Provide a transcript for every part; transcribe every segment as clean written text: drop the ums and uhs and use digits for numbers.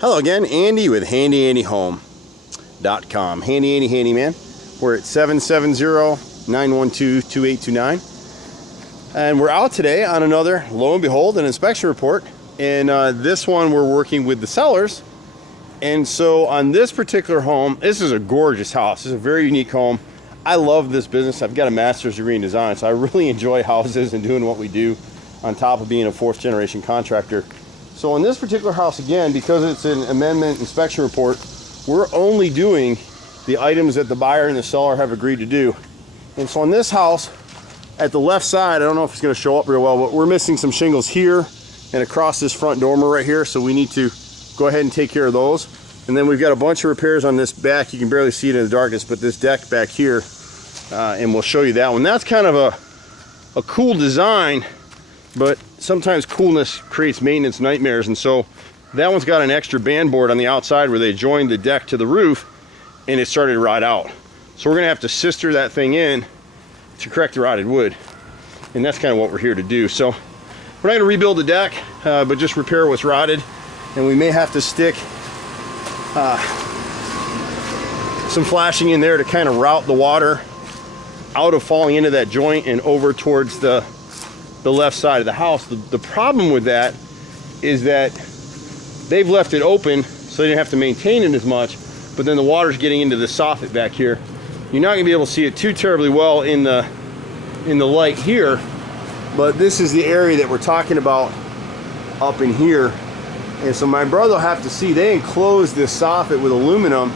Hello again, Andy with HandyANDYHome.com. Handy Andy Handyman. We're at 770-912-2829. And we're out today on another, lo and behold, an inspection report. And this one we're working with the sellers. And so on this particular home, this is a gorgeous house. This is a very unique home. I love this business. I've got a master's degree in design, so I really enjoy houses and doing what we do on top of being a fourth generation contractor. So on this particular house, again, because it's an amendment inspection report, we're only doing the items that the buyer and the seller have agreed to do. And so on this house, at the left side, I don't know if it's going to show up real well, but we're missing some shingles here and across this front dormer right here, so we need to go ahead and take care of those. And then we've got a bunch of repairs on this back. You can barely see it in the darkness, but this deck back here, and we'll show you that one. That's kind of a cool design, but sometimes coolness creates maintenance nightmares, and so that one's got an extra band board on the outside where they joined the deck to the roof and it started to rot out. So we're gonna have to sister that thing in to correct the rotted wood, and that's kind of what we're here to do. So we're not gonna rebuild the deck, but just repair what's rotted, and we may have to stick some flashing in there to kind of route the water out of falling into that joint and over towards the left side of the house. The problem with that is that they've left it open so they didn't have to maintain it as much, but then the water's getting into the soffit back here. You're not gonna be able to see it too terribly well in the light here, but this is the area that we're talking about up in here. And so my brother will have to see, they enclosed this soffit with aluminum.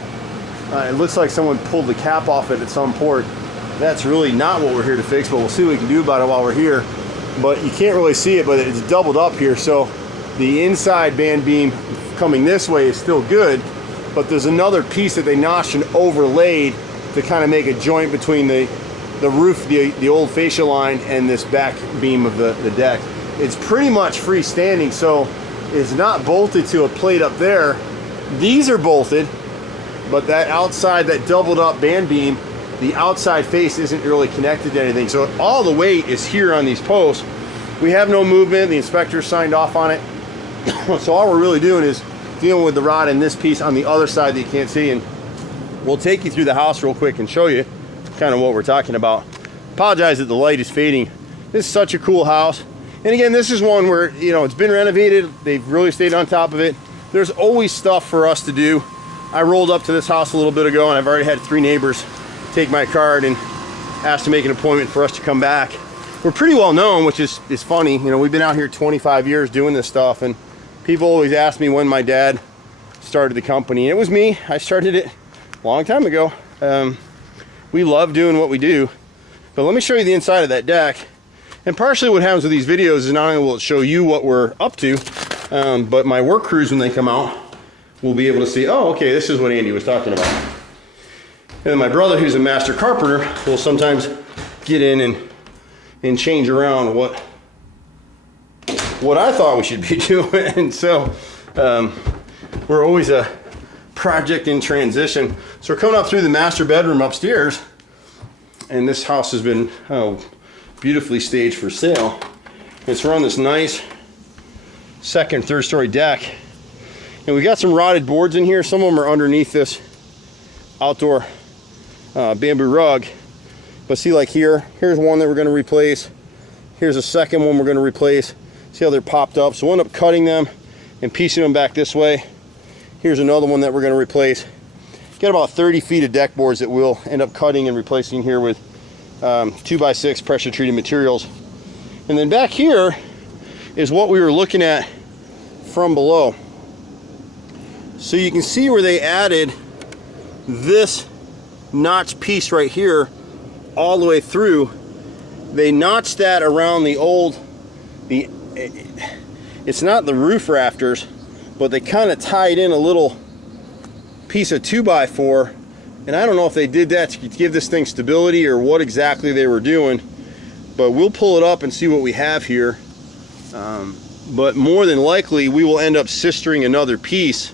It looks like someone pulled the cap off it at some port. That's really not what we're here to fix, but we'll see what we can do about it while we're here. But you can't really see it, but it's doubled up here, so the inside band beam coming this way is still good, but there's another piece that they notched and overlaid to kind of make a joint between the roof, the old fascia line, and this back beam of the deck. It's pretty much freestanding, so it's not bolted to a plate up there. These are bolted, but that outside, that doubled up band beam, the outside face isn't really connected to anything. So all the weight is here on these posts. We have no movement. The inspector signed off on it. So all we're really doing is dealing with the rod in this piece on the other side that you can't see. And we'll take you through the house real quick and show you kind of what we're talking about. Apologize that the light is fading. This is such a cool house. And again, this is one where, you know, it's been renovated. They've really stayed on top of it. There's always stuff for us to do. I rolled up to this house a little bit ago and I've already had 3 neighbors take my card and ask to make an appointment for us to come back. We're pretty well known, which is funny. You know, we've been out here 25 years doing this stuff, and people always ask me when my dad started the company. And it was me. I started it a long time ago. We love doing what we do. But let me show you the inside of that deck. And partially what happens with these videos is not only will it show you what we're up to, but my work crews, when they come out, will be able to see, oh, okay, this is what Andy was talking about. And then my brother, who's a master carpenter, will sometimes get in and change around what I thought we should be doing. And so we're always a project in transition. So we're coming up through the master bedroom upstairs, and this house has been beautifully staged for sale. It's on this nice second, third story deck. And we got some rotted boards in here. Some of them are underneath this outdoor bamboo rug, but see, like here's one that we're going to replace. Here's a second one we're going to replace. See how they're popped up? So we'll end up cutting them and piecing them back this way. Here's another one that we're going to replace. Got about 30 feet of deck boards that we'll end up cutting and replacing here with 2x6 pressure treated materials. And then back here is what we were looking at from below. So you can see where they added this notch piece right here all the way through. They notched that around the old, it's not the roof rafters, but they kind of tied in a little piece of 2x4, and I don't know if they did that to give this thing stability or what exactly they were doing, but we'll pull it up and see what we have here. But more than likely we will end up sistering another piece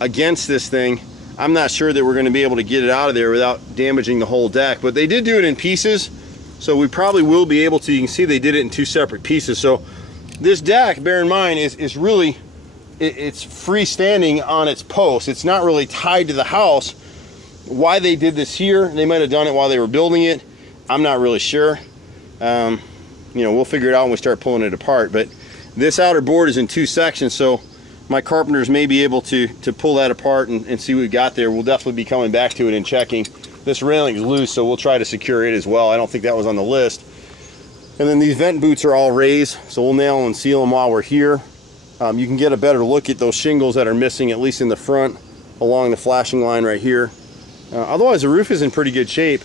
against this thing. I'm not sure that we're going to be able to get it out of there without damaging the whole deck, but they did do it in pieces, so we probably will be able to. You can see they did it in 2 separate pieces. So this deck, bear in mind, is really it's freestanding on its post. It's not really tied to the house. Why they did this here, they might have done it while they were building it. I'm not really sure. You know, we'll figure it out when we start pulling it apart. But this outer board is in 2 sections, so my carpenters may be able to pull that apart and see what we got there. We'll definitely be coming back to it and checking. This railing is loose, so we'll try to secure it as well. I don't think that was on the list. And then these vent boots are all raised, so we'll nail and seal them while we're here. You can get a better look at those shingles that are missing, at least in the front, along the flashing line right here. Otherwise, the roof is in pretty good shape.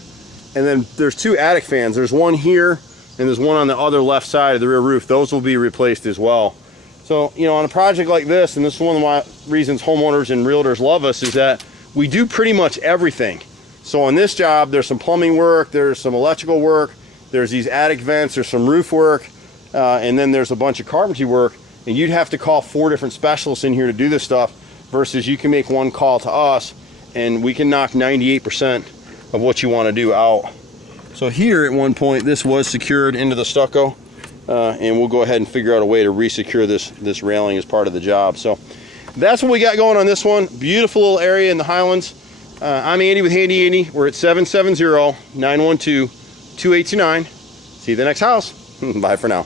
And then there's 2 attic fans. There's one here, and there's one on the other left side of the rear roof. Those will be replaced as well. So, you know, on a project like this, and this is one of the reasons homeowners and realtors love us, is that we do pretty much everything. So on this job, there's some plumbing work, there's some electrical work, there's these attic vents, there's some roof work, and then there's a bunch of carpentry work. And you'd have to call 4 different specialists in here to do this stuff, versus you can make one call to us, and we can knock 98% of what you want to do out. So here at one point, this was secured into the stucco. And we'll go ahead and figure out a way to re-secure this railing as part of the job. So that's what we got going on this one. Beautiful little area in the Highlands. I'm Andy with Handy Andy. We're at 770-912-2829. See you at the next house. Bye for now.